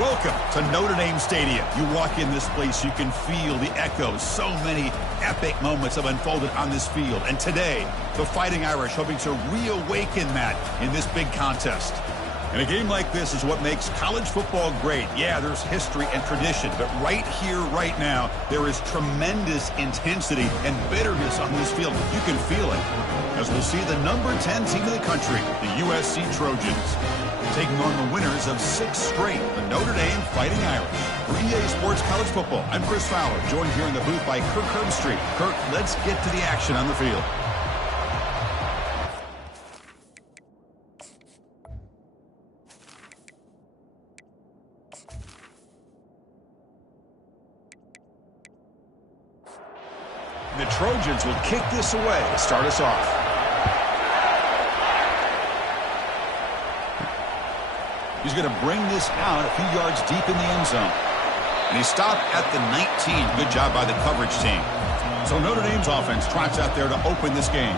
Welcome to Notre Dame Stadium. You walk in this place, you can feel the echoes. So many epic moments have unfolded on this field. And today, the Fighting Irish hoping to reawaken that in this big contest. And a game like this is what makes college football great. Yeah, there's history and tradition, but right here, right now, there is tremendous intensity and bitterness on this field. You can feel it as we'll see the number 10 team in the country, the USC Trojans, taking on the winners of 6 straight, the Notre Dame Fighting Irish. For EA Sports College Football, I'm Chris Fowler, joined here in the booth by Kirk Herbstreit. Kirk, let's get to the action on the field. The Trojans will kick this away to start us off. He's going to bring this out a few yards deep in the end zone. And he stopped at the 19. Good job by the coverage team. So Notre Dame's offense trots out there to open this game.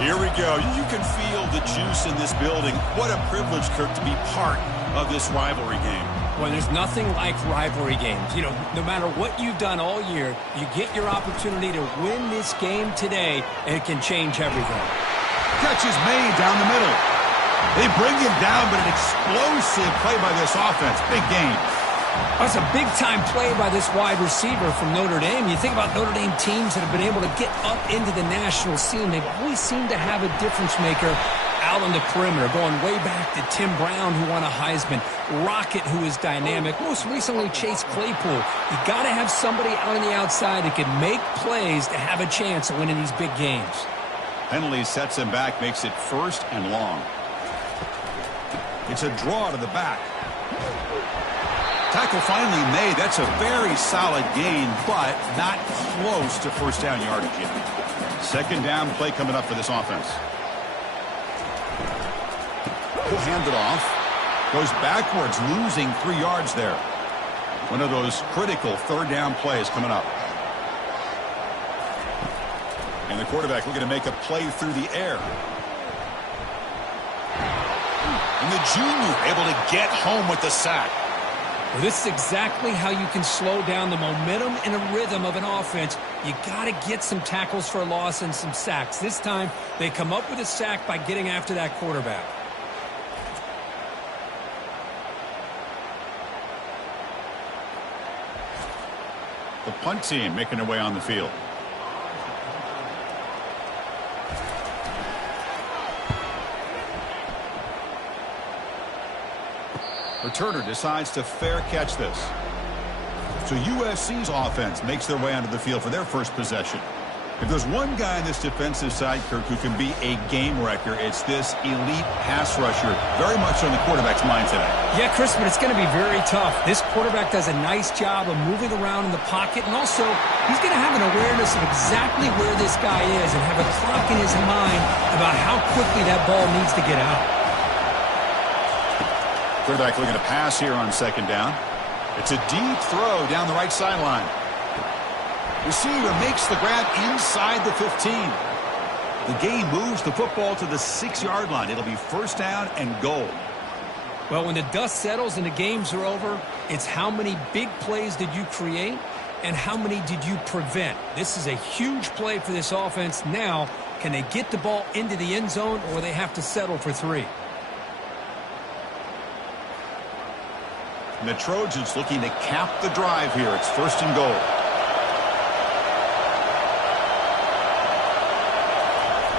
Here we go. You can feel the juice in this building. What a privilege, Kirk, to be part of this rivalry game. Well, there's nothing like rivalry games. You know, no matter what you've done all year, you get your opportunity to win this game today, and it can change everything. Catch is made down the middle. They bring him down, but an explosive play by this offense. Big game. That's a big-time play by this wide receiver from Notre Dame. You think about Notre Dame teams that have been able to get up into the national scene. They've always seemed to have a difference maker out on the perimeter, going way back to Tim Brown, who won a Heisman, Rocket, who is dynamic, most recently Chase Claypool. You got to have somebody out on the outside that can make plays to have a chance of winning these big games. Penalty sets him back, makes it 1st and long. It's a draw to the back. Tackle finally made. That's a very solid gain, but not close to first down yardage yet. 2nd down play coming up for this offense. He'll hand it off. Goes backwards, losing 3 yards there. One of those critical 3rd down plays coming up. And the quarterback looking to make a play through the air. And the junior able to get home with the sack. Well, this is exactly how you can slow down the momentum and a rhythm of an offense. You got to get some tackles for a loss and some sacks. This time, they come up with a sack by getting after that quarterback. The punt team making their way on the field. Returner decides to fair catch this. So USC's offense makes their way onto the field for their first possession. If there's one guy on this defensive side, Kirk, who can be a game wrecker, it's this elite pass rusher. Very much on the quarterback's mind today. Yeah, Chris, but it's going to be very tough. This quarterback does a nice job of moving around in the pocket, and also he's going to have an awareness of exactly where this guy is and have a clock in his mind about how quickly that ball needs to get out. Quarterback looking to pass here on 2nd down. It's a deep throw down the right sideline. Receiver makes the grab inside the 15. The game moves the football to the 6-yard line. It'll be 1st down and goal. Well, when the dust settles and the games are over, it's how many big plays did you create and how many did you prevent. This is a huge play for this offense. Now, can they get the ball into the end zone, or they have to settle for 3? And the Trojans looking to cap the drive here. It's 1st and goal.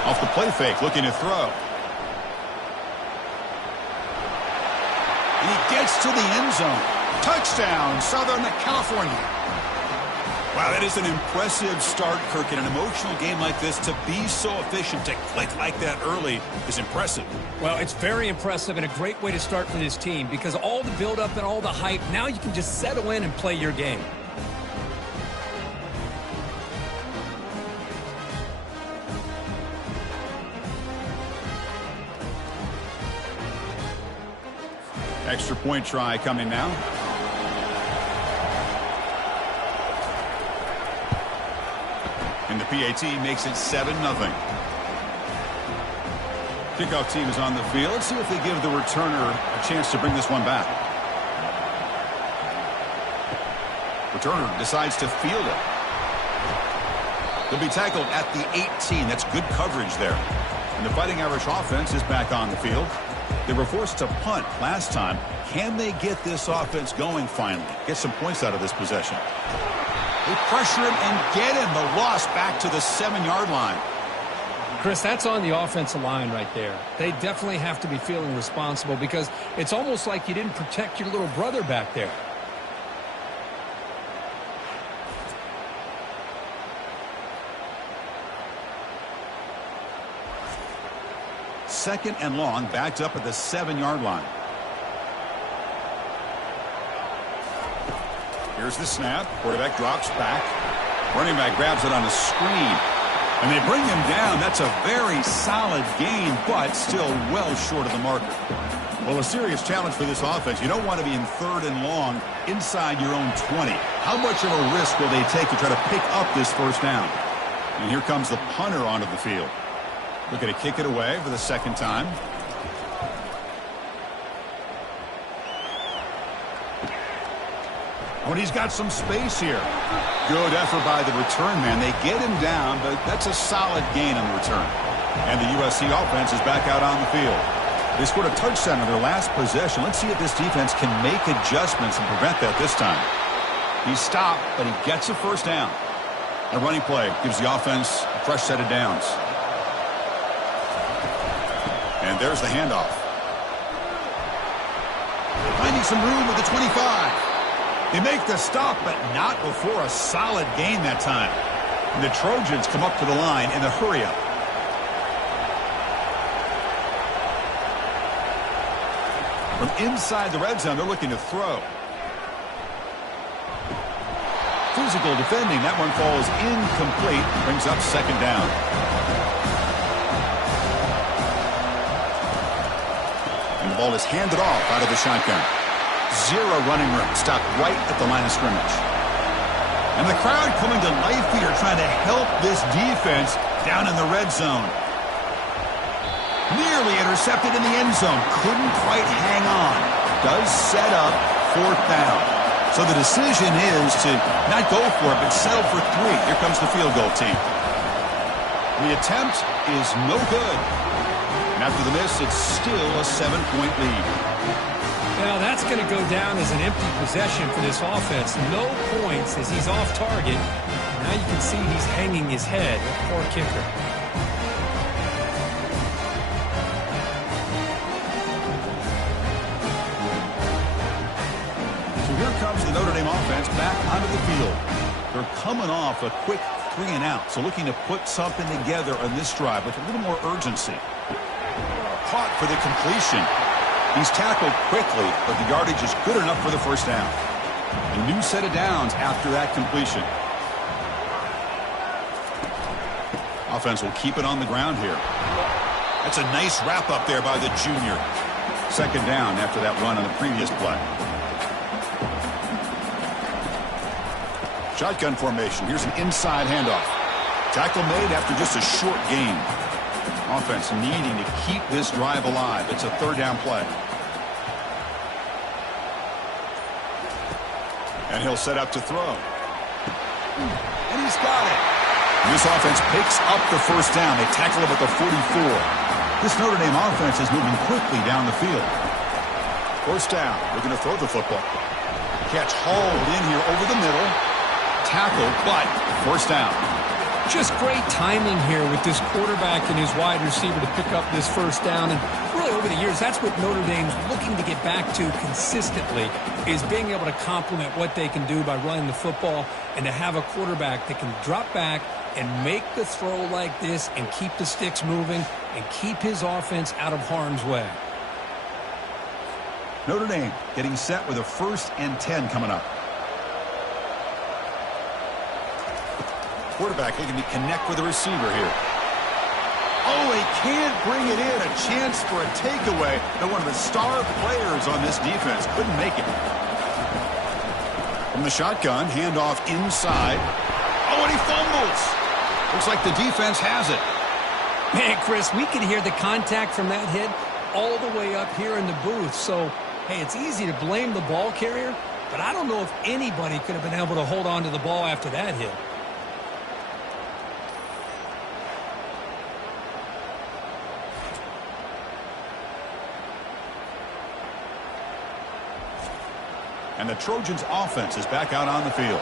Off the play fake, looking to throw. And he gets to the end zone. Touchdown, Southern California. Wow, that is an impressive start, Kirk. In an emotional game like this, to be so efficient, to click like that early is impressive. Well, it's very impressive and a great way to start for this team because all the build-up and all the hype, now you can just settle in and play your game. Extra point try coming now. And the PAT makes it 7-0. Kickoff team is on the field. Let's see if they give the returner a chance to bring this one back. Returner decides to field it. He'll be tackled at the 18. That's good coverage there. And the Fighting Irish offense is back on the field. They were forced to punt last time. Can they get this offense going finally? Get some points out of this possession. They pressure him and get him. The loss back to the 7-yard line. Chris, that's on the offensive line right there. They definitely have to be feeling responsible because it's almost like you didn't protect your little brother back there. Second and long, backed up at the 7-yard line. Here's the snap. Quarterback drops back. Running back grabs it on a screen. And they bring him down. That's a very solid gain, but still well short of the marker. Well, a serious challenge for this offense. You don't want to be in third and long inside your own 20. How much of a risk will they take to try to pick up this first down? And here comes the punter onto the field. Looking to kick it away for the second time. Oh, and he's got some space here. Good effort by the return man. They get him down, but that's a solid gain on the return. And the USC offense is back out on the field. They scored a touchdown on their last possession. Let's see if this defense can make adjustments and prevent that this time. He stopped, but he gets a first down. A running play gives the offense a fresh set of downs. And there's the handoff. Finding some room with the 25. They make the stop, but not before a solid gain that time. And the Trojans come up to the line in the hurry-up. From inside the red zone, they're looking to throw. Physical defending. That one falls incomplete. Brings up second down. And the ball is handed off out of the shotgun. Zero running room. Stopped right at the line of scrimmage. And the crowd coming to life here, trying to help this defense down in the red zone. Nearly intercepted in the end zone. Couldn't quite hang on. Does set up fourth down. So the decision is to not go for it, but settle for 3. Here comes the field goal team. The attempt is no good. And after the miss, it's still a 7-point lead. Well, that's going to go down as an empty possession for this offense. No points as he's off target. Now you can see he's hanging his head. Poor kicker. So here comes the Notre Dame offense back onto the field. They're coming off a quick 3-and-out. So looking to put something together on this drive with a little more urgency. Caught for the completion. He's tackled quickly, but the yardage is good enough for the first down. A new set of downs after that completion. Offense will keep it on the ground here. That's a nice wrap up there by the junior. Second down after that run on the previous play. Shotgun formation. Here's an inside handoff. Tackle made after just a short gain. Offense needing to keep this drive alive. It's a third down play. And he'll set up to throw. And he's got it. And this offense picks up the first down. They tackle him at the 44. This Notre Dame offense is moving quickly down the field. First down. They're going to throw the football. Catch hauled in here over the middle. Tackle, but first down. Just great timing here with this quarterback and his wide receiver to pick up this first down. And really over the years, that's what Notre Dame's looking to get back to consistently, is being able to complement what they can do by running the football and to have a quarterback that can drop back and make the throw like this and keep the sticks moving and keep his offense out of harm's way. Notre Dame getting set with a 1st and 10 coming up. Quarterback looking to connect with the receiver here. Oh, he can't bring it in. A chance for a takeaway. But one of the star players on this defense couldn't make it. From the shotgun, handoff inside. Oh, and he fumbles. Looks like the defense has it. Man, Chris, we could hear the contact from that hit all the way up here in the booth. So, hey, it's easy to blame the ball carrier, but I don't know if anybody could have been able to hold on to the ball after that hit. And the Trojans' offense is back out on the field.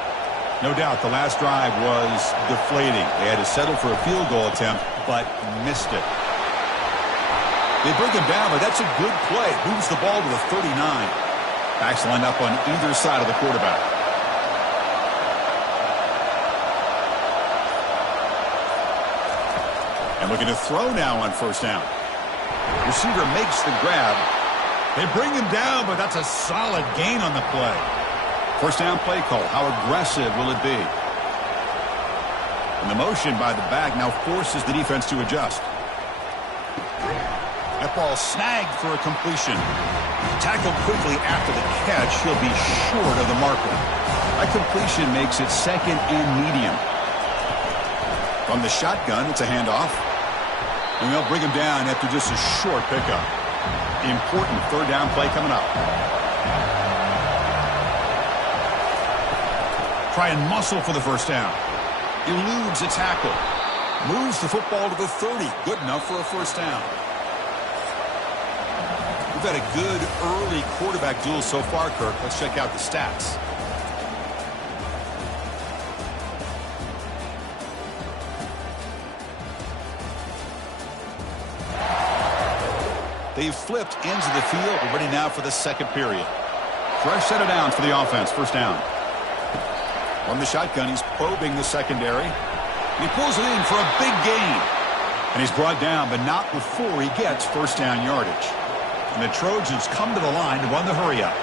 No doubt the last drive was deflating. They had to settle for a field goal attempt, but missed it. They bring him down, but that's a good play. Moves the ball to the 39. Backs lined up on either side of the quarterback. And looking to throw now on first down. Receiver makes the grab. They bring him down, but that's a solid gain on the play. First down play call. How aggressive will it be? And the motion by the back now forces the defense to adjust. That ball snagged for a completion. Tackled quickly after the catch. He'll be short of the marker. That completion makes it second and medium. From the shotgun, it's a handoff. And they'll bring him down after just a short pickup. Important third down play coming up. Try and muscle for the first down. Eludes a tackle. Moves the football to the 30. Good enough for a first down. We've had a good early quarterback duel so far, Kirk. Let's check out the stats. They've flipped into the field. We're ready now for the second period. Fresh set of downs for the offense. First down. From the shotgun, he's probing the secondary. He pulls it in for a big gain. And he's brought down, but not before he gets first down yardage. And the Trojans come to the line to run the hurry-up.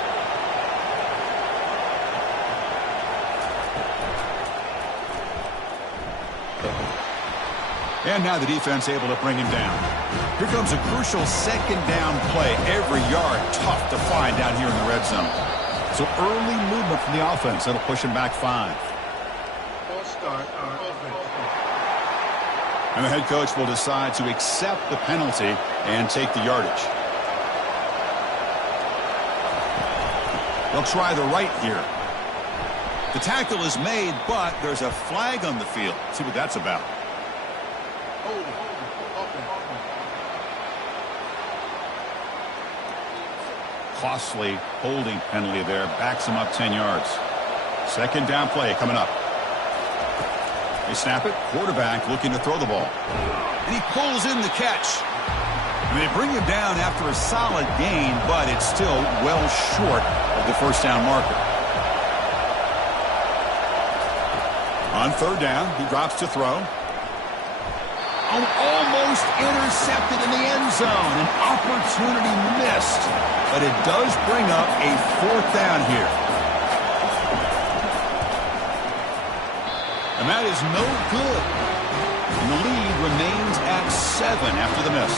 And now the defense able to bring him down. Here comes a crucial second down play. Every yard tough to find down here in the red zone. So early movement from the offense. That'll push him back 5. And the head coach will decide to accept the penalty and take the yardage. They'll try the right here. The tackle is made, but there's a flag on the field. Let's see what that's about. Costly holding penalty there. Backs him up 10 yards. Second down play coming up. They snap it. Quarterback looking to throw the ball. And he pulls in the catch. And they bring him down after a solid gain, but it's still well short of the first down marker. On third down, he drops to throw. Almost intercepted in the end zone. An opportunity missed. But it does bring up a fourth down here. And that is no good. And the lead remains at 7 after the miss.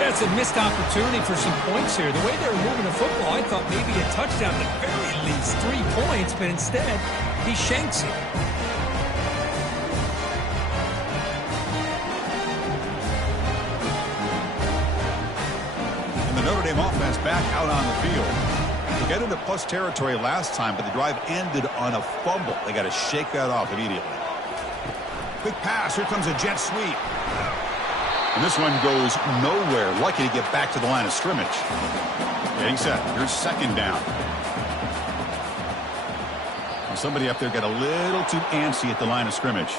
That's a missed opportunity for some points here. The way they were moving the football, I thought maybe a touchdown, at the very least 3 points, but instead, he shanks it. Notre Dame offense back out on the field. They got into plus territory last time, but the drive ended on a fumble. They got to shake that off immediately. Quick pass. Here comes a jet sweep. And this one goes nowhere. Lucky to get back to the line of scrimmage. Getting set. Here's second down. Well, somebody up there got a little too antsy at the line of scrimmage.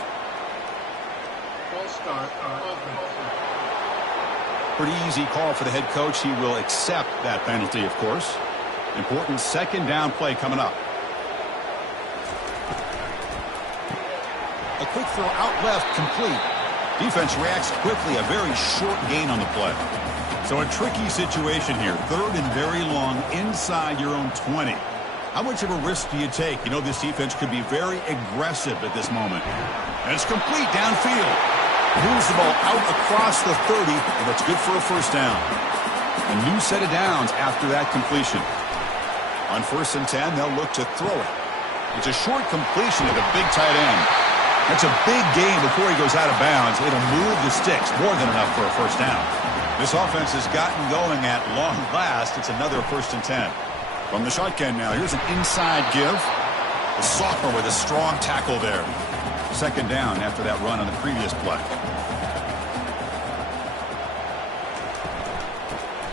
Pretty easy call for the head coach. He will accept that penalty, of course. Important second down play coming up. A quick throw out left, complete. Defense reacts quickly. A very short gain on the play. So a tricky situation here. Third and very long inside your own 20. How much of a risk do you take? You know this defense could be very aggressive at this moment. And it's complete downfield. Moves the ball out across the 30, and that's good for a first down. A new set of downs after that completion. On 1st and 10, they'll look to throw it. It's a short completion to the big tight end. That's a big gain before he goes out of bounds. It'll move the sticks, more than enough for a first down. This offense has gotten going at long last. It's another 1st and 10. From the shotgun now, here's an inside give. The sophomore with a strong tackle there. Second down after that run on the previous play.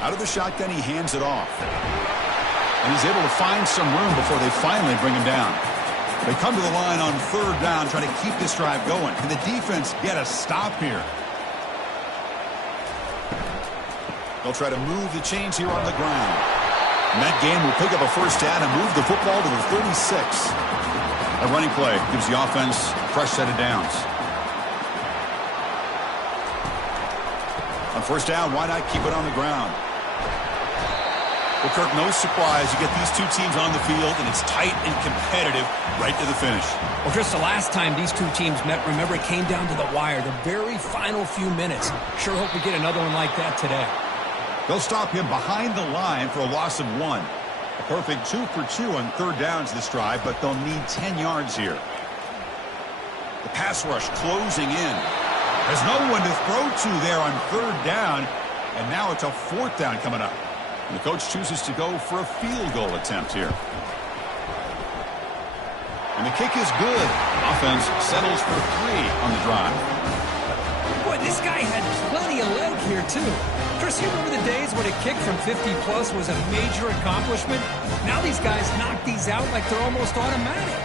Out of the shotgun, he hands it off. And he's able to find some room before they finally bring him down. They come to the line on third down, trying to keep this drive going. Can the defense get a stop here? They'll try to move the chains here on the ground. And that game will pick up a first down and move the football to the 36. A running play gives the offense a fresh set of downs. On first down, why not keep it on the ground? Well, Kirk, no surprise. You get these two teams on the field, and it's tight and competitive right to the finish. Well, Chris, the last time these two teams met, remember, it came down to the wire, the very final few minutes. Sure hope we get another one like that today. They'll stop him behind the line for a loss of 1. A perfect 2 for 2 on third downs this drive, but they'll need 10 yards here. The pass rush closing in. There's no one to throw to there on third down, and now it's a fourth down coming up. And the coach chooses to go for a field goal attempt here. And the kick is good. Offense settles for 3 on the drive. Boy, this guy had plenty of leg here, too. Chris, you remember the days when a kick from 50-plus was a major accomplishment? Now these guys knock these out like they're almost automatic.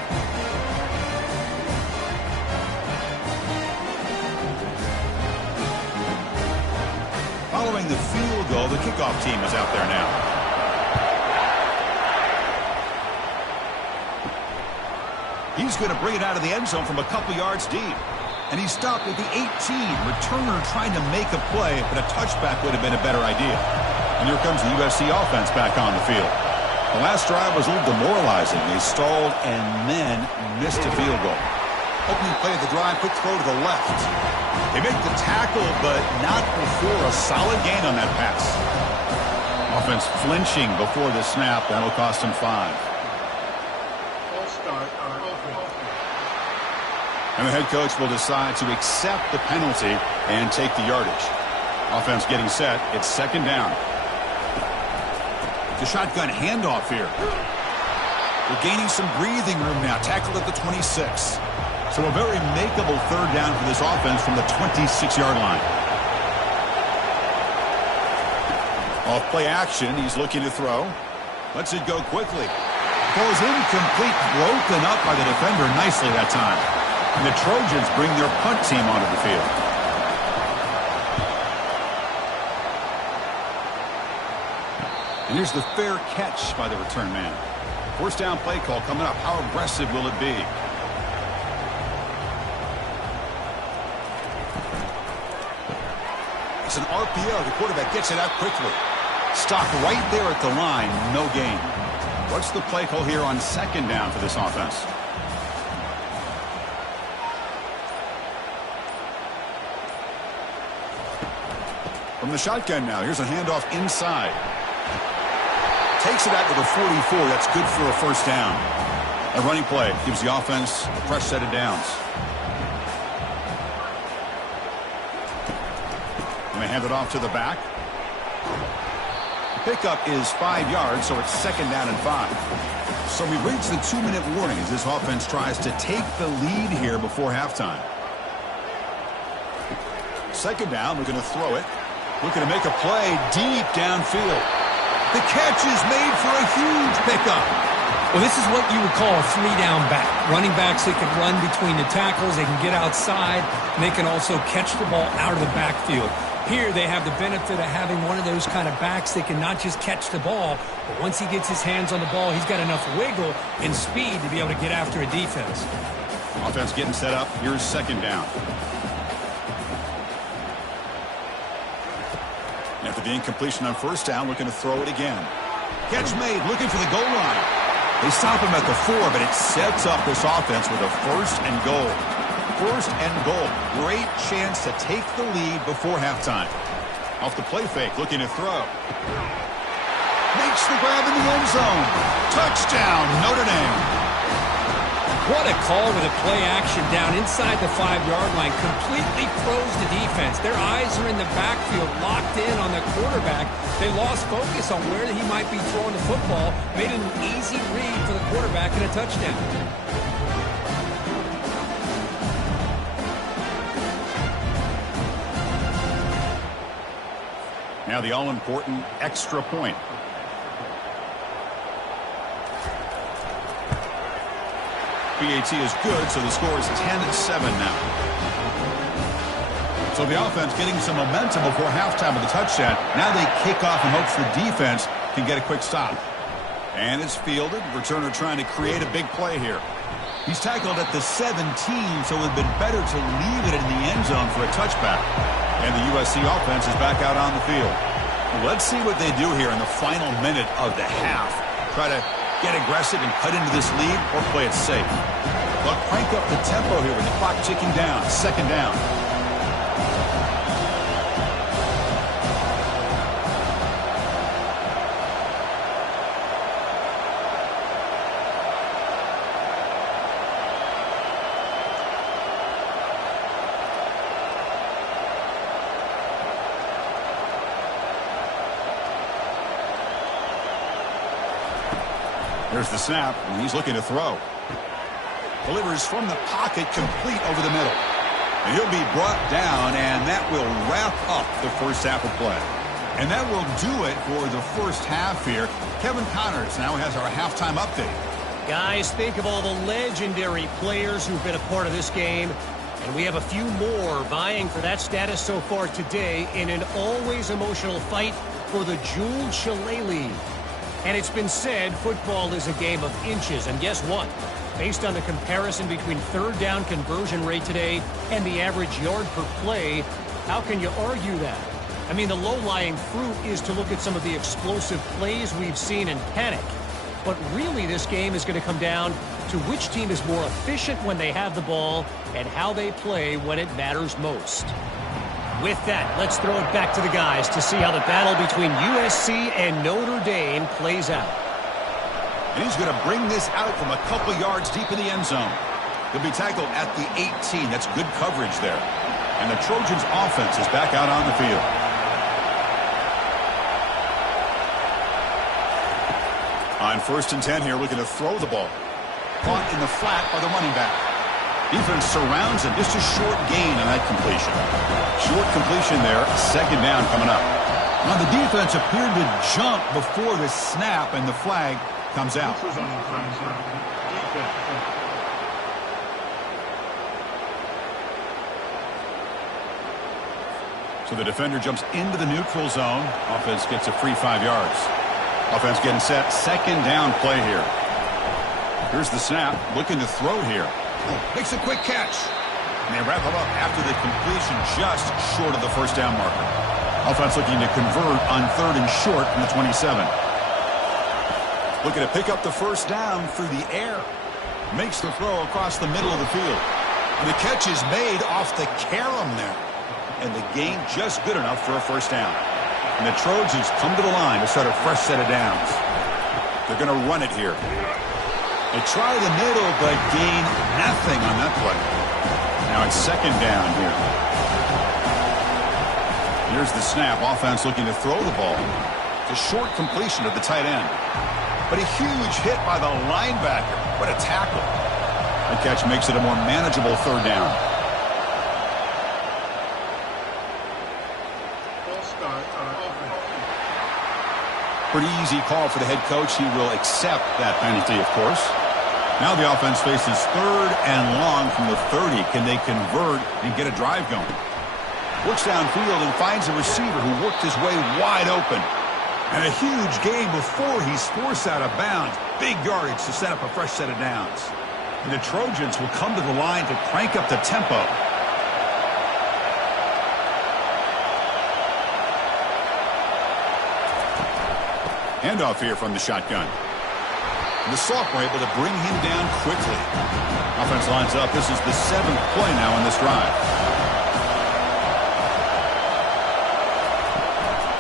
Following the field goal, the kickoff team is out there now. He's going to bring it out of the end zone from a couple yards deep. And he stopped at the 18. Returner trying to make a play, but a touchback would have been a better idea. And here comes the USC offense back on the field. The last drive was a little demoralizing. They stalled and then missed a field goal. Opening play of the drive, quick throw to the left. They make the tackle, but not before a solid gain on that pass. Offense flinching before the snap. That'll cost them 5. And the head coach will decide to accept the penalty and take the yardage. Offense getting set. It's second down. The shotgun handoff here. They're gaining some breathing room now. Tackled at the 26. So a very makeable third down for this offense from the 26-yard line. Off play action. He's looking to throw. Lets it go quickly. Goes incomplete. Broken up by the defender nicely that time. And the Trojans bring their punt team onto the field. And here's the fair catch by the return man. First down play call coming up. How aggressive will it be? It's an RPO. The quarterback gets it out quickly. Stopped right there at the line. No gain. What's the play call here on second down for this offense? From the shotgun now. Here's a handoff inside. Takes it out to the 44. That's good for a first down. A running play gives the offense a fresh set of downs. And they hand it off to the back. The pickup is 5 yards, so it's second down and 5. So we reach the 2-minute warning as this offense tries to take the lead here before halftime. Second down, we're going to throw it. Looking to make a play deep downfield. The catch is made for a huge pickup. Well, this is what you would call a 3-down back. Running backs that can run between the tackles, they can get outside, and they can also catch the ball out of the backfield. Here they have the benefit of having one of those kind of backs that can not just catch the ball, but once he gets his hands on the ball, he's got enough wiggle and speed to be able to get after a defense. Offense getting set up. Here's second down. After the incompletion on first down, looking to throw it again. Catch made, looking for the goal line. They stop him at the 4, but it sets up this offense with a first and goal. First and goal. Great chance to take the lead before halftime. Off the play fake, looking to throw. Makes the grab in the end zone. Touchdown, Notre Dame. What a call with a play action down inside the 5-yard line. Completely froze the defense. Their eyes are in the backfield, locked in on the quarterback. They lost focus on where he might be throwing the football. Made it an easy read for the quarterback and a touchdown. Now the all-important extra point. BAT is good, so the score is 10-7 now. So the offense getting some momentum before halftime with the touchdown. Now they kick off in hopes the defense can get a quick stop. And it's fielded. Returner trying to create a big play here. He's tackled at the 17, so it would have been better to leave it in the end zone for a touchback. And the USC offense is back out on the field. Let's see what they do here in the final minute of the half. Try to get aggressive and cut into this lead or play it safe. They'll crank up the tempo here with the clock ticking down. Second down. There's the snap, and he's looking to throw. Delivers from the pocket, complete over the middle. And he'll be brought down, and that will wrap up the first half of play. And that will do it for the first half here. Kevin Connors now has our halftime update. Guys, think of all the legendary players who've been a part of this game. And we have a few more vying for that status so far today in an always emotional fight for the jeweled shillelagh. And it's been said football is a game of inches. And guess what? Based on the comparison between third down conversion rate today and the average yard per play, how can you argue that? I mean, the low-lying fruit is to look at some of the explosive plays we've seen and panic. But really, this game is going to come down to which team is more efficient when they have the ball and how they play when it matters most. With that, let's throw it back to the guys to see how the battle between USC and Notre Dame plays out. And he's going to bring this out from a couple yards deep in the end zone. He'll be tackled at the 18. That's good coverage there. And the Trojans' offense is back out on the field. On 1st and 10 here, looking to throw the ball. Caught in the flat by the running back. Defense surrounds him. Just a short gain on that completion. Short completion there. Second down coming up. Now the defense appeared to jump before the snap, and the flag comes out. So the defender jumps into the neutral zone. Offense gets a free 5 yards. Offense getting set. Second down play here. Here's the snap. Looking to throw here. Makes a quick catch. And they wrap him up after the completion just short of the first down marker. Offense looking to convert on 3rd and short from the 27. Looking to pick up the first down through the air. Makes the throw across the middle of the field. And the catch is made off the carom there. And the gain just good enough for a first down. And the Trojans come to the line to start a fresh set of downs. They're going to run it here. They try the middle, but gain nothing on that play. Now it's second down here. Here's the snap. Offense looking to throw the ball. It's a short completion to the tight end. But a huge hit by the linebacker. What a tackle. The catch makes it a more manageable third down. Pretty easy call for the head coach. He will accept that penalty, of course. Now the offense faces 3rd and long from the 30. Can they convert and get a drive going? Works downfield and finds a receiver who worked his way wide open. And a huge gain before he's forced out of bounds. Big yardage to set up a fresh set of downs. And the Trojans will come to the line to crank up the tempo. Handoff here from the shotgun. The sophomore able to bring him down quickly. Offense lines up. This is the 7th play now in this drive.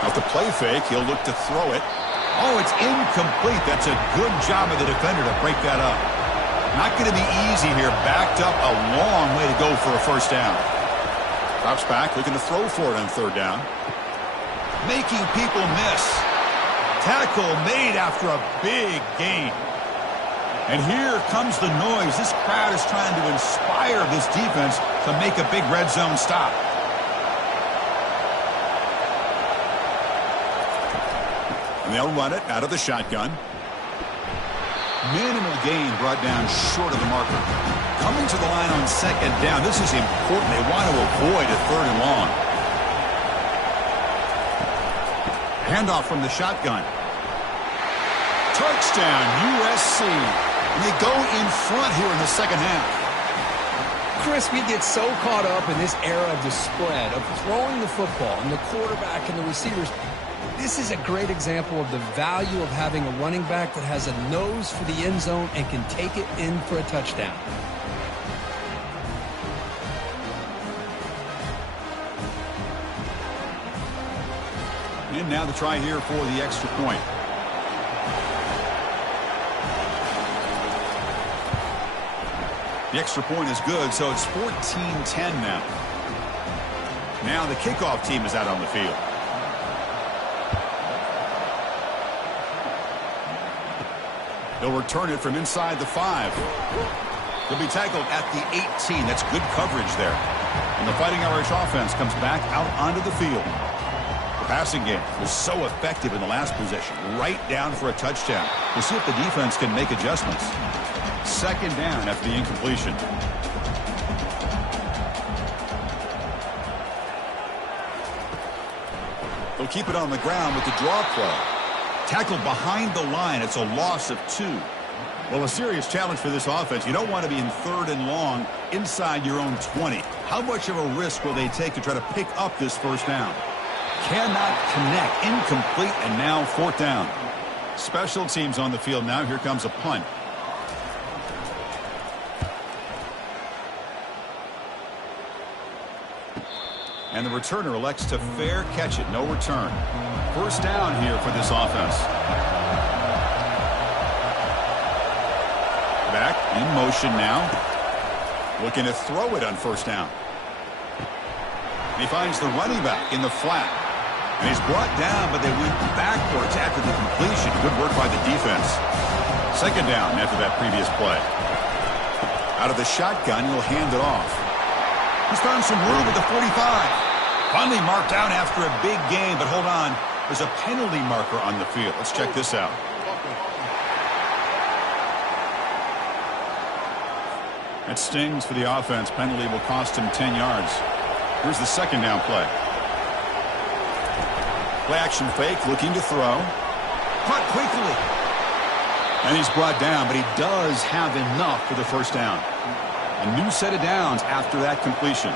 Off the play fake, he'll look to throw it. Oh, it's incomplete. That's a good job of the defender to break that up. Not going to be easy here. Backed up a long way to go for a first down. Drops back, looking to throw for it on third down. Making people miss. Tackle made after a big gain. And here comes the noise. This crowd is trying to inspire this defense to make a big red zone stop. And they'll run it out of the shotgun. Minimal gain brought down short of the marker. Coming to the line on second down. This is important. They want to avoid a third and long. Handoff from the shotgun. Touchdown, USC. And they go in front here in the second half. Chris, we get so caught up in this era of the spread, of throwing the football, and the quarterback and the receivers. This is a great example of the value of having a running back that has a nose for the end zone and can take it in for a touchdown. And now the try here for the extra point. The extra point is good, so it's 14-10 now. Now the kickoff team is out on the field. They'll return it from inside the 5. They'll be tackled at the 18. That's good coverage there. And the Fighting Irish offense comes back out onto the field. The passing game was so effective in the last possession, right down for a touchdown. We'll see if the defense can make adjustments. Second down after the incompletion. They'll keep it on the ground with the draw play. Tackled behind the line. It's a loss of 2. Well, a serious challenge for this offense. You don't want to be in third and long inside your own 20. How much of a risk will they take to try to pick up this first down? Cannot connect. Incomplete, and now fourth down. Special teams on the field now. Here comes a punt. And the returner elects to fair catch it. No return. First down here for this offense. Back in motion now. Looking to throw it on first down. He finds the running back in the flat. And he's brought down, but they went backwards after the completion. Good work by the defense. Second down after that previous play. Out of the shotgun, he'll hand it off. He's found some room at the 45. Finally marked out after a big gain, but hold on. There's a penalty marker on the field. Let's check this out. That stings for the offense. Penalty will cost him 10 yards. Here's the second down play. Play action fake, looking to throw. Caught quickly. And he's brought down, but he does have enough for the first down. A new set of downs after that completion.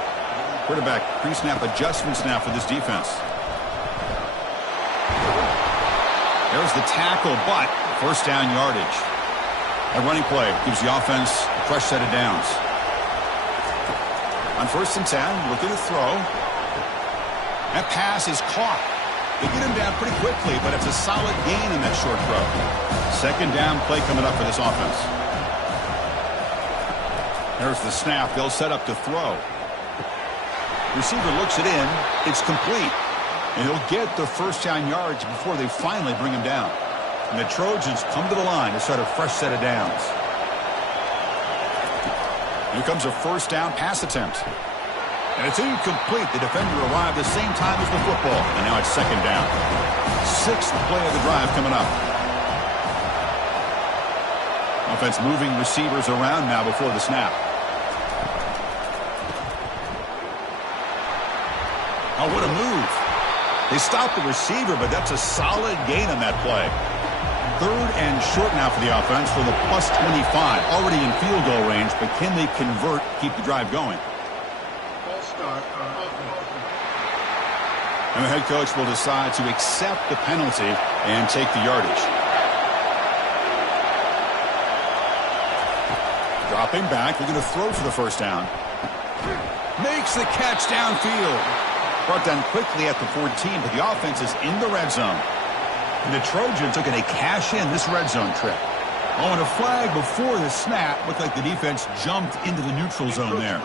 Quarterback pre-snap adjustments now for this defense. There's the tackle, but first down yardage. A running play gives the offense a fresh set of downs. On first and 10, looking to throw. That pass is caught. They get him down pretty quickly, but it's a solid gain in that short throw. Second down play coming up for this offense. There's the snap. They'll set up to throw. Receiver looks it in. It's complete. And he'll get the first down yards before they finally bring him down. And the Trojans come to the line to start a fresh set of downs. Here comes a first down pass attempt. And it's incomplete. The defender arrived the same time as the football. And now it's second down. Sixth play of the drive coming up. Offense moving receivers around now before the snap. Oh, what a move. They stopped the receiver, but that's a solid gain on that play. Third and short now for the offense from the plus 25. Already in field goal range, but can they convert, keep the drive going? And the head coach will decide to accept the penalty and take the yardage. Dropping back, looking to throw for the first down. Makes the catch downfield. Brought down quickly at the 14, but the offense is in the red zone. And the Trojans are going to cash in this red zone trip. Oh, and a flag before the snap. Looked like the defense jumped into the neutral zone there.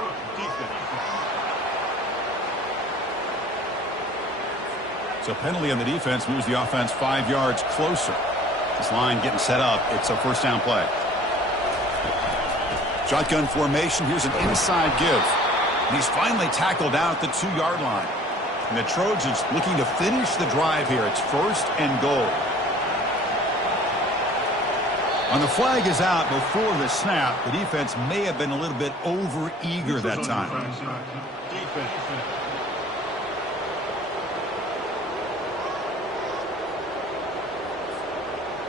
So penalty on the defense moves the offense 5 yards closer. This line getting set up. It's a first down play. Shotgun formation. Here's an inside give. And he's finally tackled down at the 2-yard line. And the Trojans looking to finish the drive here. It's first and goal. When the flag is out before the snap, the defense may have been a little bit over-eager that time.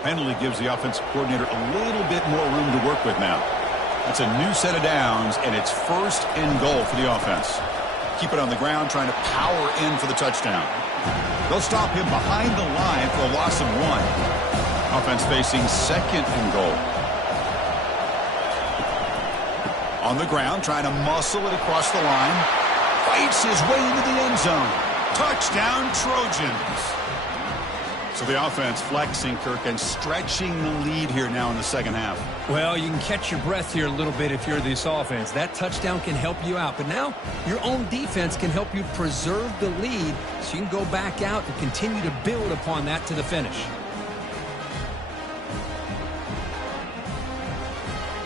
Penalty gives the offensive coordinator a little bit more room to work with now. That's a new set of downs, and it's first and goal for the offense. Keep it on the ground, trying to power in for the touchdown. They'll stop him behind the line for a loss of 1. Offense facing second and goal. On the ground, trying to muscle it across the line. Fights his way into the end zone. Touchdown, Trojans. So the offense flexing, Kirk, and stretching the lead here now in the second half. Well, you can catch your breath here a little bit if you're this offense. That touchdown can help you out. But now your own defense can help you preserve the lead so you can go back out and continue to build upon that to the finish.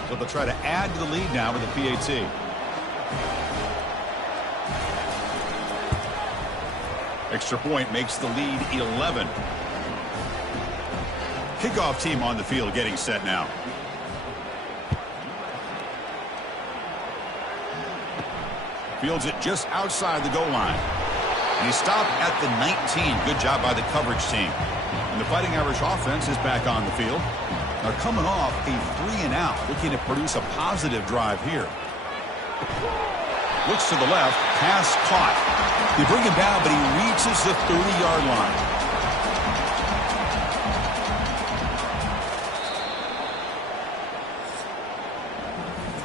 So they'll try to add to the lead now with the PAT. Extra point makes the lead 11. Kickoff team on the field getting set now. Fields it just outside the goal line. And he stopped at the 19. Good job by the coverage team. And the Fighting Irish offense is back on the field. They're coming off a 3-and-out, looking to produce a positive drive here. Looks to the left, pass caught. They bring him down, but he reaches the 30-yard line.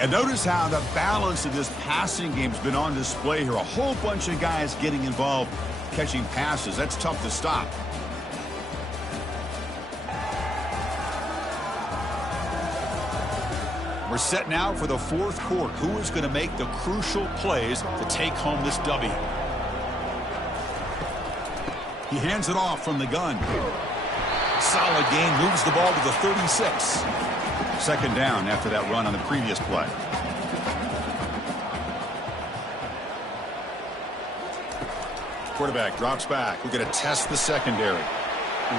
And notice how the balance of this passing game's been on display here. A whole bunch of guys getting involved, catching passes. That's tough to stop. We're set now for the fourth quarter. Who is going to make the crucial plays to take home this W? He hands it off from the gun. Solid gain, moves the ball to the 36. Second down after that run on the previous play. Quarterback drops back. We're going to test the secondary.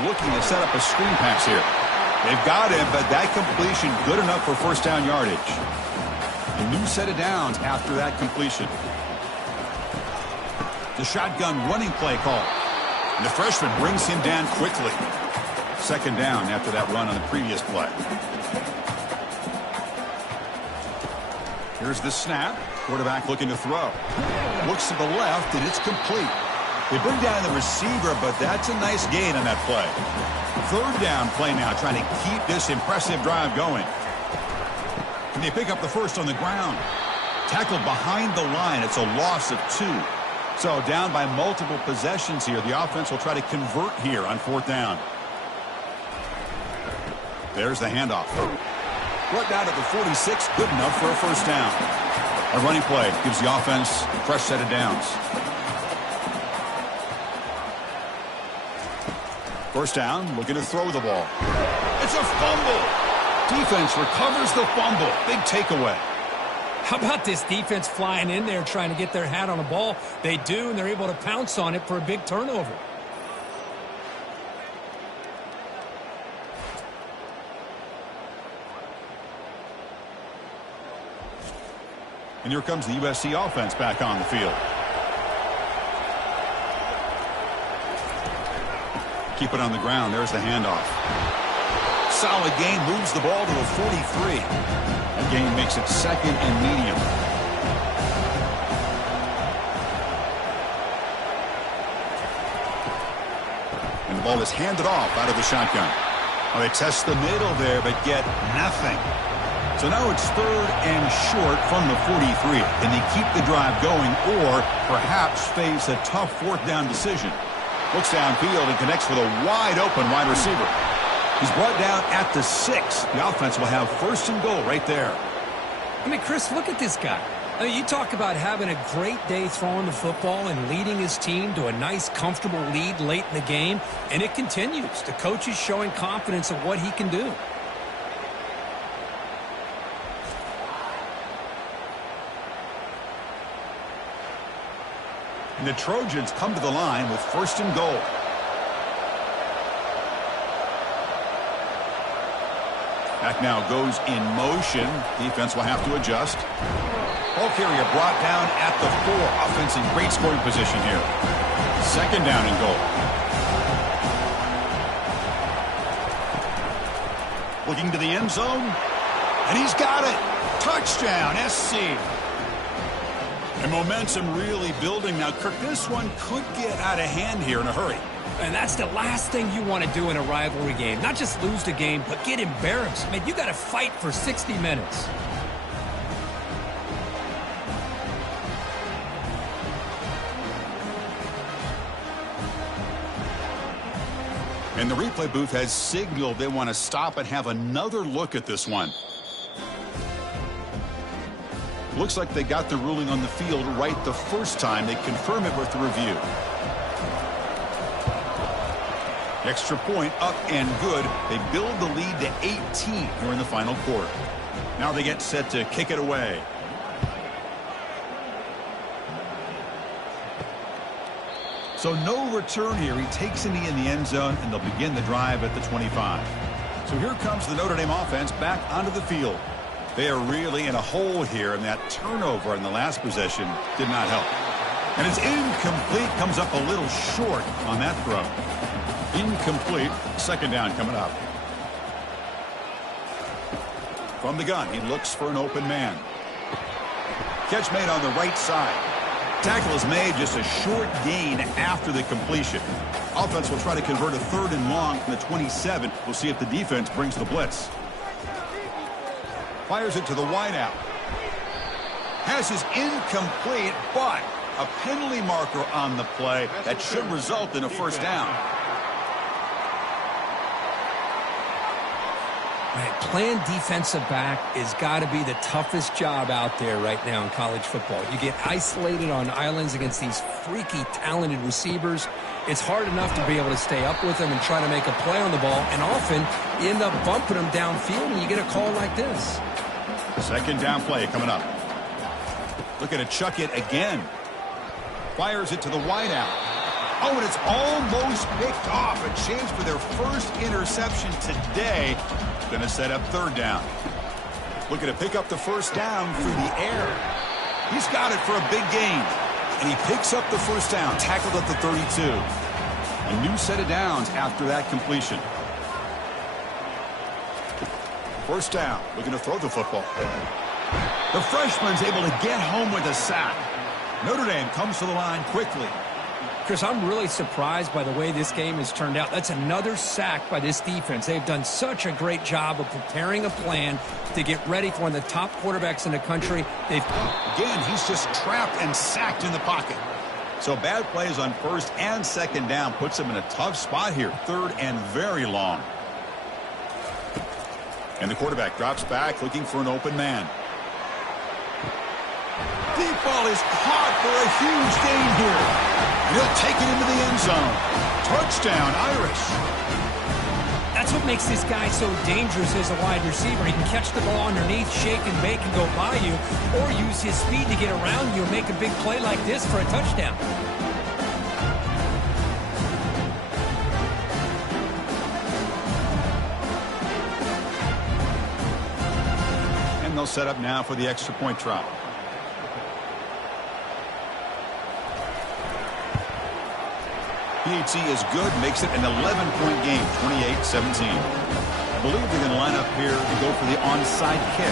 Looking to set up a screen pass here. They've got him, but that completion good enough for first down yardage. A new set of downs after that completion. The shotgun running play call. And the freshman brings him down quickly. Second down after that run on the previous play. Here's the snap. Quarterback looking to throw. Looks to the left, and it's complete. They bring down the receiver, but that's a nice gain on that play. Third down play now, trying to keep this impressive drive going. And they pick up the first on the ground. Tackled behind the line. It's a loss of 2. So down by multiple possessions here. The offense will try to convert here on fourth down. There's the handoff. Brought down at the 46, good enough for a first down. A running play gives the offense a fresh set of downs. First down, looking to throw the ball. It's a fumble. Defense recovers the fumble. Big takeaway. How about this defense flying in there trying to get their hat on a ball? They do, and they're able to pounce on it for a big turnover. And here comes the USC offense back on the field. Keep it on the ground. There's the handoff. Solid gain, moves the ball to the 43. The gain makes it second and medium. And the ball is handed off out of the shotgun. Well, they test the middle there, but get nothing. So now it's third and short from the 43. Can they keep the drive going or perhaps face a tough fourth down decision? Looks downfield and connects with a wide open wide receiver. He's brought down at the 6. The offense will have 1st and goal right there. I mean, Chris, look at this guy. I mean, you talk about having a great day throwing the football and leading his team to a nice, comfortable lead late in the game, and it continues. The coach is showing confidence of what he can do. And the Trojans come to the line with 1st and goal. Back now goes in motion. Defense will have to adjust. Ball carrier brought down at the 4. Offense in great scoring position here. 2nd down and goal. Looking to the end zone. And he's got it. Touchdown, SC. And momentum really building. Now, Kirk, this one could get out of hand here in a hurry. And that's the last thing you want to do in a rivalry game. Not just lose the game, but get embarrassed. Man, you got to fight for 60 minutes. And the replay booth has signaled they want to stop and have another look at this one. Looks like they got the ruling on the field right the first time. They confirm it with the review. Extra point up and good. They build the lead to 18 here in the final quarter. Now they get set to kick it away. So no return here. He takes a knee in the end zone, and they'll begin the drive at the 25. So here comes the Notre Dame offense back onto the field. They are really in a hole here, and that turnover in the last possession did not help. And it's incomplete. Comes up a little short on that throw. Incomplete. 2nd down coming up. From the gun, he looks for an open man. Catch made on the right side. Tackle is made, just a short gain after the completion. Offense will try to convert a 3rd and long from the 27. We'll see if the defense brings the blitz. Fires it to the wideout. Pass is incomplete, but a penalty marker on the play that should result in a 1st down. Man, playing defensive back has got to be the toughest job out there right now in college football. You get isolated on islands against these freaky, talented receivers. It's hard enough to be able to stay up with them and try to make a play on the ball, and often you end up bumping them downfield and you get a call like this. 2nd down play coming up. Looking to chuck it again. Fires it to the wideout. Oh, and it's almost picked off. A chance for their 1st interception today. Going to set up 3rd down. Looking to pick up the 1st down through the air. He's got it for a big gain. And he picks up the 1st down, tackled at the 32. A new set of downs after that completion. 1st down, looking to throw the football. The freshman's able to get home with a sack. Notre Dame comes to the line quickly. Chris, I'm really surprised by the way this game has turned out. That's another sack by this defense. They've done such a great job of preparing a plan to get ready for one of the top quarterbacks in the country. Again, he's just trapped and sacked in the pocket. So bad plays on 1st and 2nd down puts him in a tough spot here. 3rd and very long. And the quarterback drops back looking for an open man. Deep ball is caught for a huge gain here. And he'll take it into the end zone. Touchdown, Irish. That's what makes this guy so dangerous as a wide receiver. He can catch the ball underneath, shake and bake and go by you, or use his speed to get around you and make a big play like this for a touchdown. And they'll set up now for the extra point try. PAT is good, makes it an 11-point game, 28-17. I believe they're going to line up here to go for the onside kick.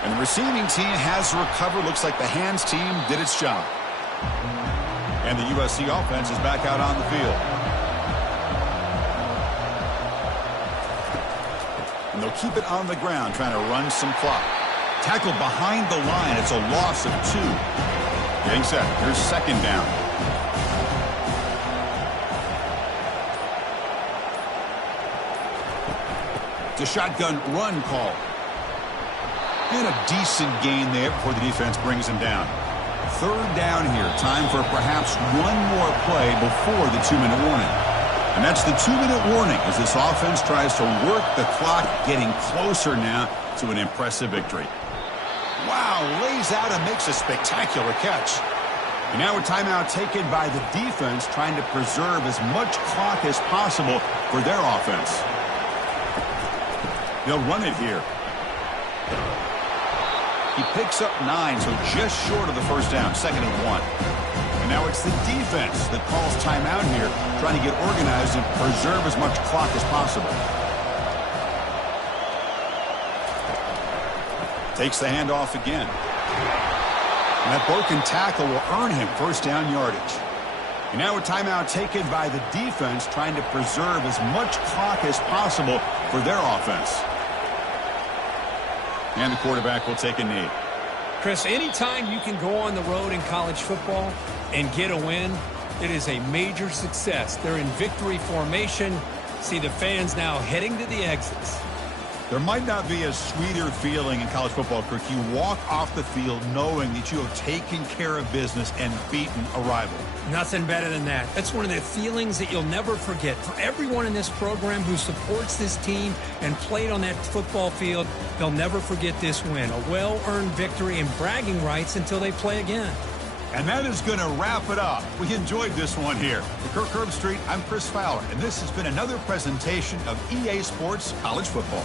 And the receiving team has recovered. Looks like the hands team did its job. And the USC offense is back out on the field. And they'll keep it on the ground, trying to run some clock. Tackled behind the line. It's a loss of 2. Getting set. Here's 2nd down. It's a shotgun run call. And a decent gain there before the defense brings him down. Third down here. Time for perhaps one more play before the 2-minute warning. And that's the 2-minute warning as this offense tries to work the clock, getting closer now to an impressive victory. Wow, lays out and makes a spectacular catch. And now a timeout taken by the defense, trying to preserve as much clock as possible for their offense. They'll run it here. He picks up 9, so just short of the first down, 2nd and 1. And now it's the defense that calls timeout here, trying to get organized and preserve as much clock as possible. Takes the handoff again. And that broken tackle will earn him first down yardage. And now a timeout taken by the defense, trying to preserve as much clock as possible for their offense. And the quarterback will take a knee. Chris, anytime you can go on the road in college football and get a win, it is a major success. They're in victory formation. See the fans now heading to the exits. There might not be a sweeter feeling in college football, Kirk. You walk off the field knowing that you have taken care of business and beaten a rival. Nothing better than that. That's one of the feelings that you'll never forget. For everyone in this program who supports this team and played on that football field, they'll never forget this win. A well-earned victory and bragging rights until they play again. And that is going to wrap it up. We enjoyed this one here. For Kirk Herbstreit, I'm Chris Fowler, and this has been another presentation of EA Sports College Football.